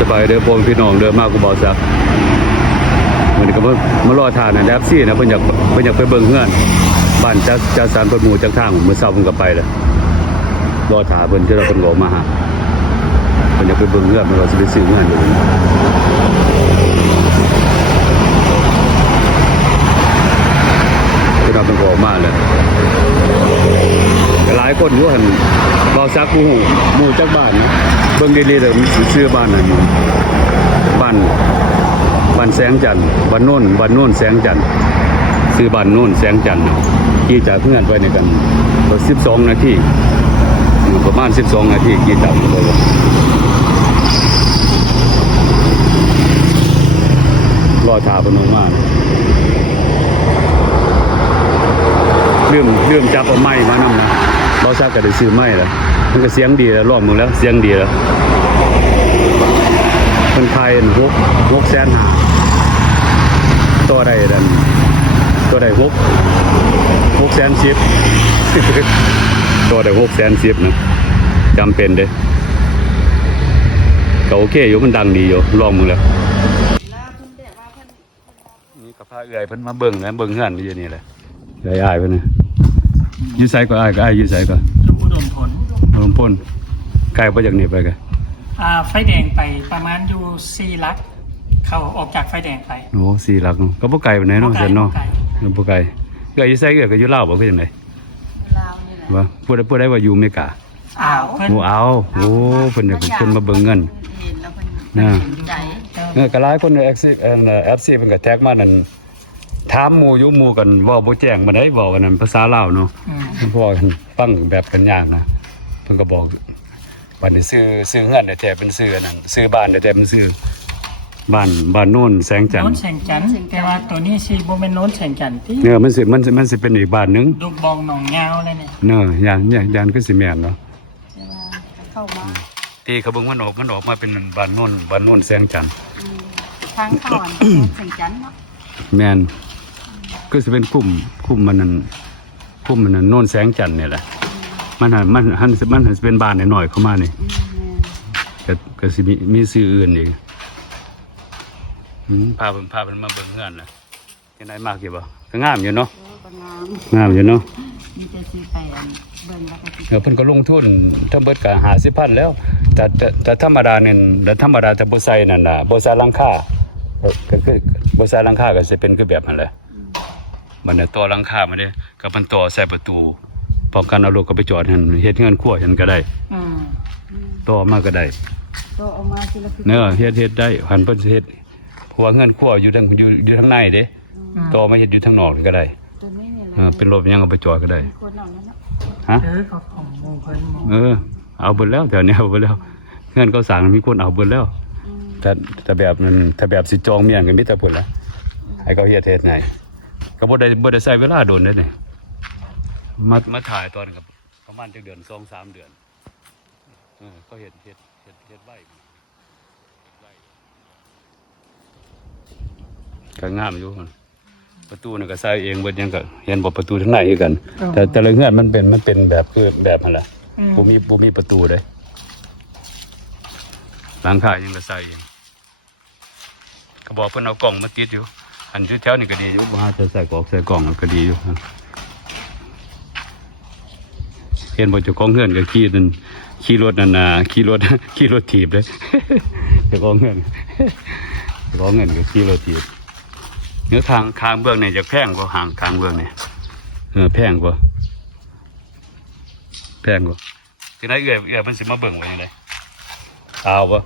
สบายเด้อพ่อพี่น้องเด้อมากกูบอกซักวันนี้ก็มารอทานนะแดบซี่นะเพิ่นอยากไปเบิ่งเฮือนบ้านจัดสรรเพิ่นหมู่จักทางมื้อเช้าเพิ่นก็ไปแล้วรอท่าเพิ่นที่เราเพิ่นก็มาหาเพิ่นอยากไปเบิ่งเฮือนเพิ่นว่าสิไปซื้อเฮือนอยู่ที่เราเพิ่นก็ออกมาแล้วหลายคนอยู่หั่นบ่ซักผู้หมู่จักบ้านนะเบิ่งดีๆเด้อมีชื่อบ้านนั่นบ้านแสงจันทร์บ้านโน่นแสงจันทร์ซื้อบ้านโน่นแสงจันทร์ขี่จากเพื่อนไปในกันก็12 นาทีประมาณ12 นาทีขี่จากไปเลยรอถาบนมากเรื่องจับเอาไม้มานำนะเราทราบก็ได้ซื้อไม้แล้วมันก็เสียงดีแล้วรอบมึงแล้วเสียงดีแล้วคนไทย600,000หาตัวใดดันตัวใด610,000ตัวใด610,000นะจำเป็นเด้ก็โอเคอยู่มันดังดีอยู่ลองมึงแล้วนี่ก็พาเอื่อยเพิ่นมาเบิ่งนะเบิ่งเฮือนอยู่นี่แหละเอื่อยอ้ายเพิ่นน่ะอยู่ไสก็อ้ายอยู่ไสก็อุดมพลไกลบ่จากนี้ไปก็ไฟแดงไปประมาณอยู่4 ลักเข้าออกจากไฟแดงไปโอ้4 ลักเนาะก็บ่ไกลปานใดเนาะเพิ่นเนาะบ่ไกลเอื่อยอยู่ไสเอื่อยก็อยู่ลาวบ่คือจังได๋ลาวนี่แหละว่าพูดได้ว่าอยู่อเมริกาเพิ่นโอ้เพิ่นมาเบิ่งเงินนะก็หลายคนแอปซีเพิ่นก็แท็กมานั่นถามหมู่กันเว้าบ่แจ้งมาได้เว้ากันนั่นภาษาลาวเนาะเพราะว่าฟังแบบกันยากนะเพิ่นก็บอกบัดนี้ซื้อเงินแต่เป็นซื้ออันนั้นซื้อบ้านแต่เป็นซื้อบ้านโน่นแสงจันทร์โน้นแสงจันทร์แต่ว่าตัวนี้สิบ่แม่นโน้นแสงจันทร์ติมันสิเป็นอีกบ้านนึงลูกบองหนองยาวเลยเนี่ยย่านคือสิแม่นเนาะเข้ามาที่เขาเบิ่งมันออกมาเป็นบ้านโน่นแสงจันทร์ทางเข้าแสงจันทร์เนาะแม่นก็สิเป็นกลุ่มมันนั่นโน่นแสงจันทร์นี่แหละมันสิเป็นบ้านน้อยๆเข้ามานี่ก็สิมีชื่ออื่นอีกพาเพิ่นมาเบิ่งเฮือนน่ะจังได๋มากอยู่บ่ก็งามอยู่เนาะงามอยู่เนาะมีแต่สิไปเบิ่งแล้วก็เพิ่นก็ลงทุนทั้งเบิดก็50,000แล้วแต่ธรรมดานี่ถ้าบ่ใส่นั่นน่ะบ่ใส่หลังคาก็คือบ่ใส่หลังคาก็สิเป็นคือแบบนั้นแหละมันน่ะตัวหลังคามันเด้ก็มันต่อใส่ประตูป้องกันเอารถก็ไปจอดหั่นเฮ็ดเฮือนครัวหั่นก็ได้ต่อมาก็ได้ต่อออกมาทีละเนาะเฮ็ดได้หันเพิ่นสิเฮ็ดเพราะว่าเฮือนครัวอยู่ทางในเด้ต่อมาเฮ็ดอยู่ทางนอกก็ได้ตัวนี้นี่แหละเป็นรถยังเอาไปจอดก็ได้คนเอาแล้วเนาะฮะเขาของหมู่เพิ่นเอาเบิดแล้วแถวนี้เอาเบิดแล้วเฮือนเขาสร้างมีคนเอาเบิดแล้วแต่แบบนั้นถ้าแบบสิจองเมียนก็มีแต่พุ่นละให้เขาเฮ็ดให้ก็บ่ได้ใช้เวลาโดนเด้นี่มาถ่ายตอนกับประมาณจักเดือน 2-3 เดือนเขาเฮ็ดไว้ก็งามอยู่ประตูนี่ก็ใส่เองเบิดยังก็เห็นบ่ประตูทางในคือกันแต่ละเฮือนมันเป็นแบบคือแบบนั่นแหละบ่มีประตูเด้หลังคายังก็ใส่เองก็บอกเพิ่นเอากล่องมาติดอยู่อันแถวๆนี่ก็ดีอยู่บ่หาจะใส่กล่องก็ดีอยู่เห็นบ่เจ้าของเฮือนก็ขี่รถนั่นน่ะขี่รถถีบเลยเจ้าของเฮือนก็ขี่รถถีบเนื้อทางคางเบื้องนี่จะแพงกว่าห่างคางเบื้องนี่แพงกว่าจังได๋เอื้อยมันสิมาเบิ่งว่าจังได๋เอาบ่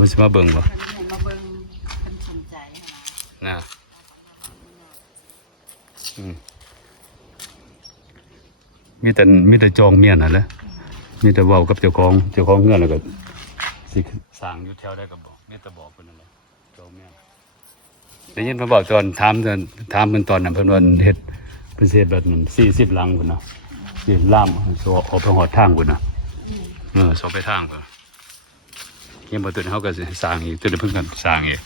มันสิมาเบิ่งบ่มาเบิ่งเพิ่นสนใจนะมีแต่จองเมียนนั่นแหละมีแต่เว้ากับเจ้าของเฮือนแล้วก็สิสร้างอยู่แถวใดก็บอกมีแต่บอกเพิ่นนั่นแหละจองเมียนได้ยินเพิ่นบอกตอนถามเพิ่นตอนนั้นเพิ่นว่าเฮ็ดเพิ่นเฮ็ดแบบนั้น40 หลังพุ่นเนาะสิล่ามโซออกไปฮอดทางพุ่นน่ะโซไปทางพุ่นยังบ่ตื่นเฮาก็สิสร้างอีกตื่นเพิ่นก็สร้างอีก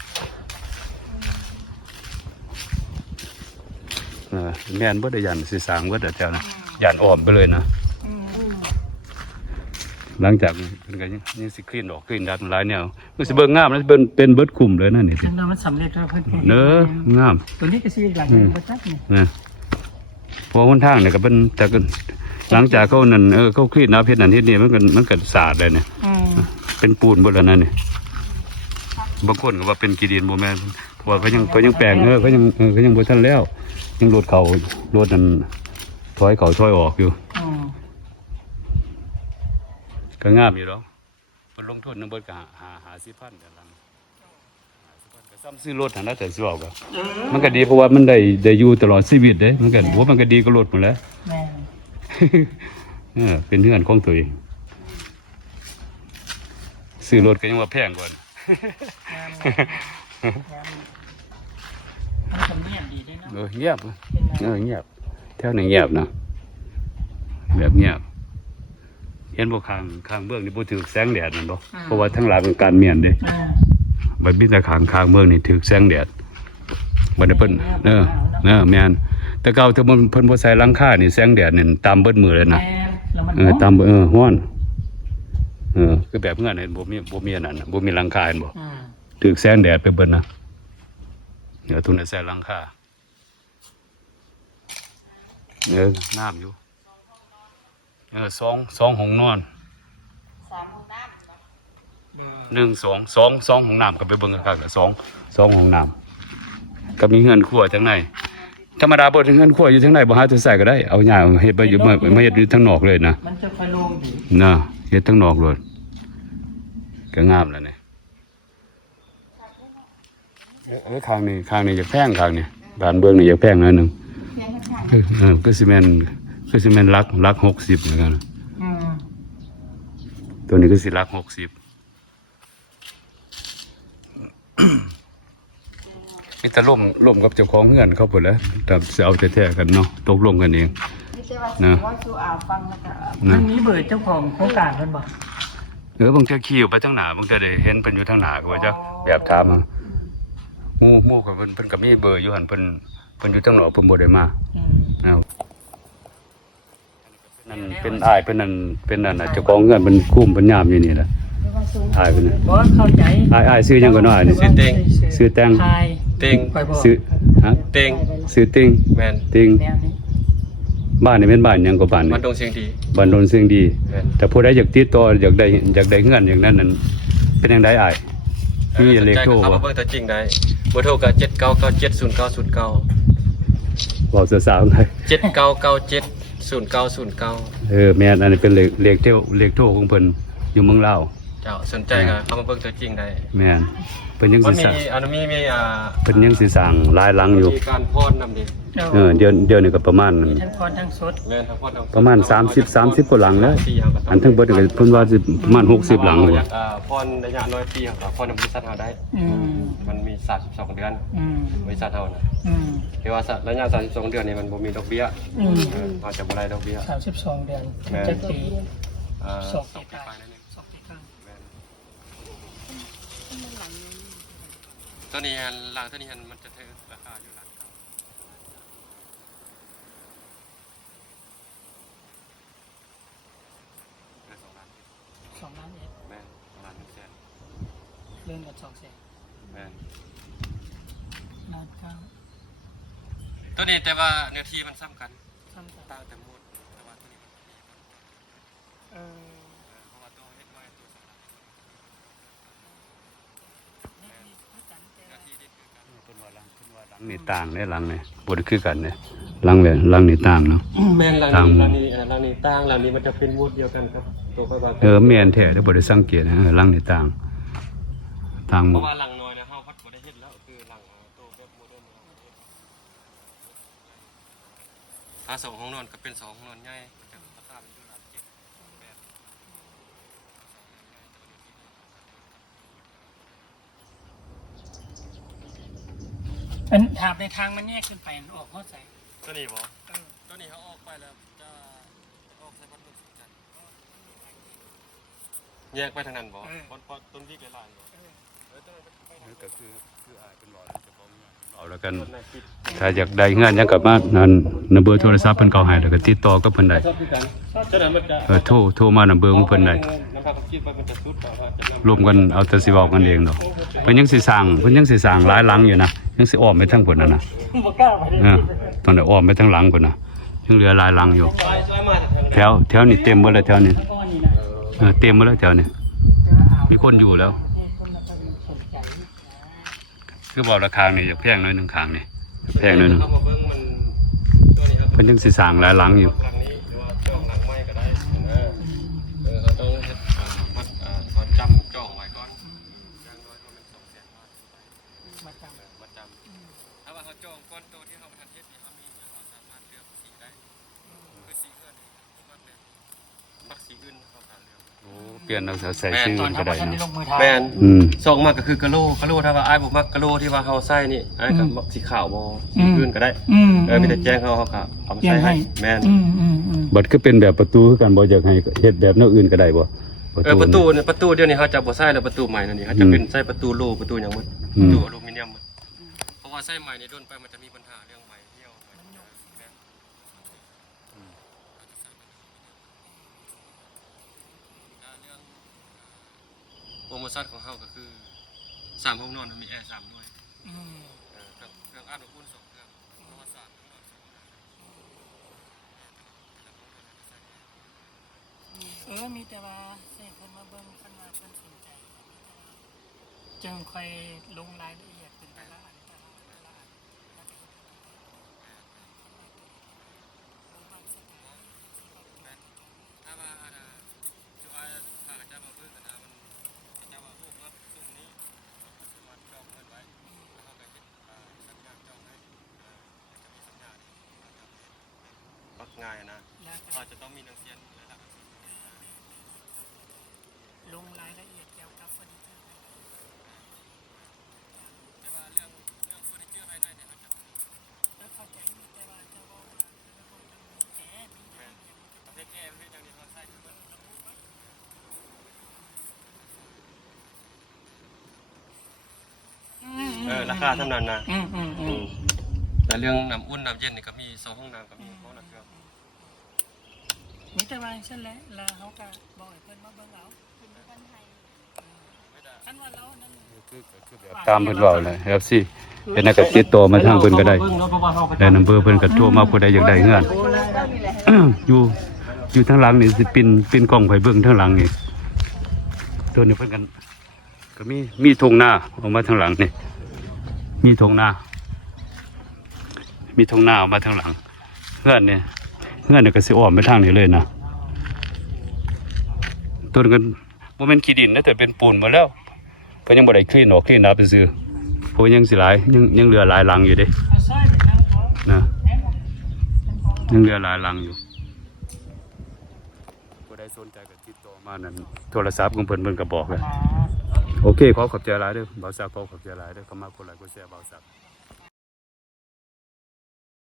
แม่นบ่ได้ยันสิสร้างเบิดแถวนั้นยันอ้อมไปเลยนะ หลังจากเพิ่นก็ยังสิคลีนออกคลีนดัดหลายแนวมันสิเบิ่งงามแล้วเป็นเบิดคุมเลยนั่นนี่ ซึ่งเรามันสำเร็จแล้วเพิ่น เด้องาม ตัวนี้ก็สิหลังนึงบ่จักนี่ นะเพราะหนทางเนี่ยก็เป็นแต่ก็หลังจากเขานั่นเขาคลีนน้ำเพชรนั่นเฮ็ดนี่มันก็สะอาดเลยเนี่ย เป็นปูนหมดแล้วนั่นนี่บางคนก็ว่าเป็นกีดินบ่แม่นเพราะว่าเขายังแปลงเขายังบ่ทันแล้ว ยังรถนั่นถอยเขาถอยออกอยู่ ก็งามอยู่ดอกเพิ่นลงทุนนึงเบิดก็50,000กันลัง50,000ก็ซ้ำซื้อรถหั่นนะแต่สิเว้าก็มันก็ดีเพราะว่ามันได้อยู่ตลอดชีวิตเด้มันก็โหมันก็ดีกว่ารถหมดแหล้ว แม่น เป็นเฮือนของตัวเองซื้อรถก็ยังว่าแพงกว่า มันสำเนียงดีด้วยเนาะ เงียบเงียบแถวนี้เงียบนะแบบเงียบเห็นบ่ข้างเบื้องนี่บ่ถือแสงแดดนั่นบ่เพราะว่าทั้งหลายเป็นการเมียนเด้บัดมีแต่ข้างเบื้องนี่ถือแสงแดดบัดนี้เพิ่นแม่นแต่เก่าถ้าเพิ่นบ่ใส่หลังคานี่แสงแดดนี่ตามเบิดมือเลยนะตามฮ้อนคือแบบเงื่อนเห็นบ่มีอันนั้นบ่มีหลังคาเห็นบ่ถือแสงแดดไปเบิดนะเดี๋ยวทุนใส่หลังคาน้ำอยู่สองห้องนอน1 2 2ห้องน้ำก็ไปเบิ่งกันครับ2ห้องน้ำก็มีเฮือนครัวทั้งในธรรมดาบ่ถึงเฮือนครัวอยู่ทั้งในบ่หาตัวใส่ก็ได้เอาหญ้าเฮ็ดไปอยู่มาเฮ็ดอยู่ทางนอกเลยนะ มันจะค่อยโล่งดี นะเฮ็ดทางนอกเลยก็งามแล้วนี่ข้างนี้อยากแพงข้างนี้บ้านเบิ่งนี่อยากแพงหน่อยนึงก็สิแม่นลัก60เหมือนกันตัวนี้ก็สิลัก60นี่แต่ร่วมกับเจ้าของเฮือนเขาพุ่นแหล้วแต่สิเอาแท้ๆกันเนาะตกลงกันเองนะ มันมีเบอร์เจ้าของโครงการเพิ่นบ่ บางเทื่อขี่ออกไปทางหน้าบางเทื่อได้เห็นเพิ่นอยู่ทางหน้าก็ว่าจักแบบถามหมู่ก็เพิ่นก็มีเบอร์อยู่หั่นเพิ่นอยู่ทางนอกเพิ่นบ่ได้มานั่นเป็นอ้ายเพิ่นนั่นเป็นนั่นน่ะเจ้าของเฮือนเพิ่นคุ้มเพิ่นยามอยู่นี่แหละอ้ายเพิ่นน่ะ บ่เข้าใจ อ้ายชื่อหยังก็เนาะอ้ายนี่ชื่อแตง ทาย เต็ง ไปบ่ ชื่อฮะ เต็ง ชื่อติง แมน ติง แนวนี้ บ้านนี่เป็นบ้านหยังก็บ้าน มัน นี่ ดงเสียงดี บ้านโนนเสียงดี แม่น แต่ผู้ใดอยากติดต่ออยากได้เฮือนอย่างนั้นนั่นเป็นจังไดอ้ายมีเลขโทร เข้า บ่ มาเบิ่งตัวจริงได้เบอร์โทรก็79970909 เว้าสาวๆหน่อย 79970909 แม่นอันนี้เป็นเลขโทรของเพิ่นอยู่เมืองลาว เจ้าสนใจก็เข้ามาเบิ่งตัวจริงได้ แม่นเพิ่นยัง มัน สิ มี สร้าง มีเพิ่นยังสิสร้างหลายหลังอยู่ มีการพรนำดิ เดือนนี้ก็ประมาณ มีทั้งคอนทั้งสด แม่นทั้งพรทั้ง ประมาณ30กว่าหลังแล้วอันทั้งเบิดก็เพิ่นว่าสิประมาณ60หลัง อ บ่ ยากพรระยะ100ปีครับพรนำบริษัทเฮาได้มันมี32เดือนบริษัทเฮานะแต่ว่าระยะ32เดือนนี่มันบ่มีดอกเบี้ยอาจจะบ่ได้ดอกเบี้ย 32 เดือน7 ปี2 ปีไปนั่นเอง2 ปีครึ่ง ตัวนี้หลังตัวนี้มันจะถือราคาอยู่หลังเก่า2 ล้านเอ็ด แม่นล้าน1แสน เรื่องกับ2แสน แม่น ล้านเก้า ตัวนี้แต่ว่าเนื้อที่มันซ้ำกัน ซ้ำกัน ต่างแต่หมดแต่ว่าตัวนี้มันมีเพราะว่าตัวเฮ็ดไว้ตัวสำหรับเนื้อที่ดินคือกัน เพิ่นว่าหลังนี่ต่างเด้หลังนี่บ่ได้คือกันเด้หลังนี่ต่างเนาะ แม่นหลังนี้ต่างหลังนี้มันจะเป็นวูดเดียวกันครับตัวค่อยว่า แม่นแท้เด้อบ่ได้สังเกตนะหลังนี่ต่างหม เพ ด ราะว่าหลังน้อยนะเฮาพัดบ่ได้เฮ็ดแล้วคือหลังตัวแบบโมเดิร์นถ้า2ห้องนอนก็เป็น2ห้องนอนใหญ่จะราคาเป็นอยู่หลัก7 อันถามในทางมันแยกขึ้นไปออกฮอดใส่ ตัวนี้บ่ตัวนี้เขาออกไปแล้วจะออกใส่บ้านเมืองสุขจันทร์แยกไปทางนั้นบ่พอต้นวิกหลายๆบ่ ก็คืออายเป็นบ่แล้วจะบ่เอาแล้วกันถ้าอยากได้เงินยังกลับมานั่นนำเบอร์โทรศัพท์เพิ่นเก่าให้แล้วก็ติดต่อกับเพิ่นได้ ชอบคือกันฉะนั้นมันจะ โทรมานำเบอร์ของเพิ่นได้ น้ำผักชีมันจะสุดว่าจะ รวมกันเอาแต่สิเว้ากันเองเนาะเพิ่นยังสิสร้างหลายหลังอยู่นะยังสิอ้อมไปทางเพิ่นน่ะนะ บ่กล้าไปเลย ตอนนี้อ้อมไปทางหลังพุ่นน่ะยังเหลือหลายหลังอยู่ ซอยมาทาง แถวนี้เต็มหมดแล้วแถวนี้ ก้อนนี้นะ เต็มหมดแล้วแถวนี้มีคนอยู่แล้ว คือบอกราคานี่อยากแพงหน้อยหนึงข้างนี่แพงหน้อยหนึง เข้ามาเบิ่งมันตัวนี้ครับ เพิ่นยังสิสร้างหลายหลังอยู่ หลังนี้หรือว่าจองหลังไม้ก็ได้นะเขาต้องเฮ็ดมัดจำจองไว้ก่อนอย่างน้อยก็มัน200,000 บาท มาจำ มัดจำถ้าว่าเขาจองก้อนตัวที่เขาทันเฮ็ดนี่เขามีเขาสามารถเลือกสีได้คือสีเอื้อนนี่มันเป็นมักสีอื่นเขาการเลือก โอ้เปลี่ยนเอาใส่ชื่อ ตอน ก็ ทำ ได้ ฉันได้ เนาะ ลงมือทำ แม่น อืม สองมากก็คือกะโหลถ้าว่าอ้ายบ่มักกะโหลที่ว่าเฮาใส่นี่อ้ายก็มักสีขาวบ่สีอื่นก็ได้มีแต่แจ้งเขาก็เอามาใส่ให้แม่น บัดคือเป็นแบบประตูคือกันบ่อยากให้เฮ็ดแบบแนวอื่นก็ได้บ่ประตูเนี่ยประตูเดี๋ยวนี้เขาจะบ่ใส่แล้วประตูใหม่นั่นนี่เขาจะเป็นใส่ประตูโลประตูหยังหมดประตูอลูมิเนียมหมดเพราะว่าใส่ใหม่นี่โดนไปมันจะมีปัญหาเรื่องไม้เหี่ยวไม้แม่นเรื่องโปรโมชั่นของเฮาก็คือ3ห้องนอนมีแอร์3หน่วยเครื่องอัดอุ่น2เครื่องเพราะว่า3ห้องนอนมีแต่ว่าใส่เพิ่นมาเบิ่งคันว่าเพิ่นสนใจจึงค่อยลงรายละเอียดเป็นแต่ละอันแล้วก็ถ้าว่าจะว่าถ้าจะมาเบิ่งกันนะมันจะว่ารูปว่าตรงนี้มันสามารถจองเงินไว้แล้วเขาก็เฮ็ดสัญญาจองให้จะมีสัญญาปักง่ายนะอาจจะต้องมีหนังสือระดับ ลงรายละเอียดเกี่ยวกับเฟอร์นิเจอร์แต่ว่าเรื่องเฟอร์นิเจอร์ภายในเนี่ยเขาจะแล้วเข้าใจมีแต่ว่าจะว่าแอร์มีแอร์ ประเภทแอร์ประเภทอย่างนี้เขาใช้คือมันราคาเท่านั้นนะแต่เรื่องน้ำอุ่นน้ำเย็นนี่ก็มี2ห้องน้ำก็มีห้องละเครื่อง มีแต่ว่าเช่นแหละแล้วเขาก็บอกให้เพิ่นมาเบิ่งเอาคันว่าเรานั่น ตามเพิ่นเว้าเลยครับสิเฮ็ดให้ก็ติดต่อมาทางเพิ่นก็ได้ได้นำเบอร์เพิ่นก็โทรมาผู้ใดอยากได้เงิน อยู่ทางหลังนี่สิปินกล้องไปเบิ่งทางหลังนี่ตัวนี้เพิ่นกันก็มีทงหน้าออกมาทางหลังนี่มีทงหน้าออกมาทางหลังเฮือนนี่ก็สิอ้อมไปทางนี้เลยนะตัวนี้ก็บ่แม่นขี้ดินนะแต่เป็นปูนหมดแล้วเพิ่นยังบ่ได้คลีนออกคลีนอัพซื่อเพราะยังสิหลายยังเหลือหลายหลังอยู่เด้ เอาซอยไปทางเขา นะยังเหลือหลายหลังอยู่ผู้ใดสนใจก็ติดต่อมานั่นโทรศัพท์ของเพิ่นก็บอกเลยโอเคขอบใจหลายเด้อบ่าวซักขอบใจหลายเด้อเข้ามากดไลค์กดแชร์บ่าวซัก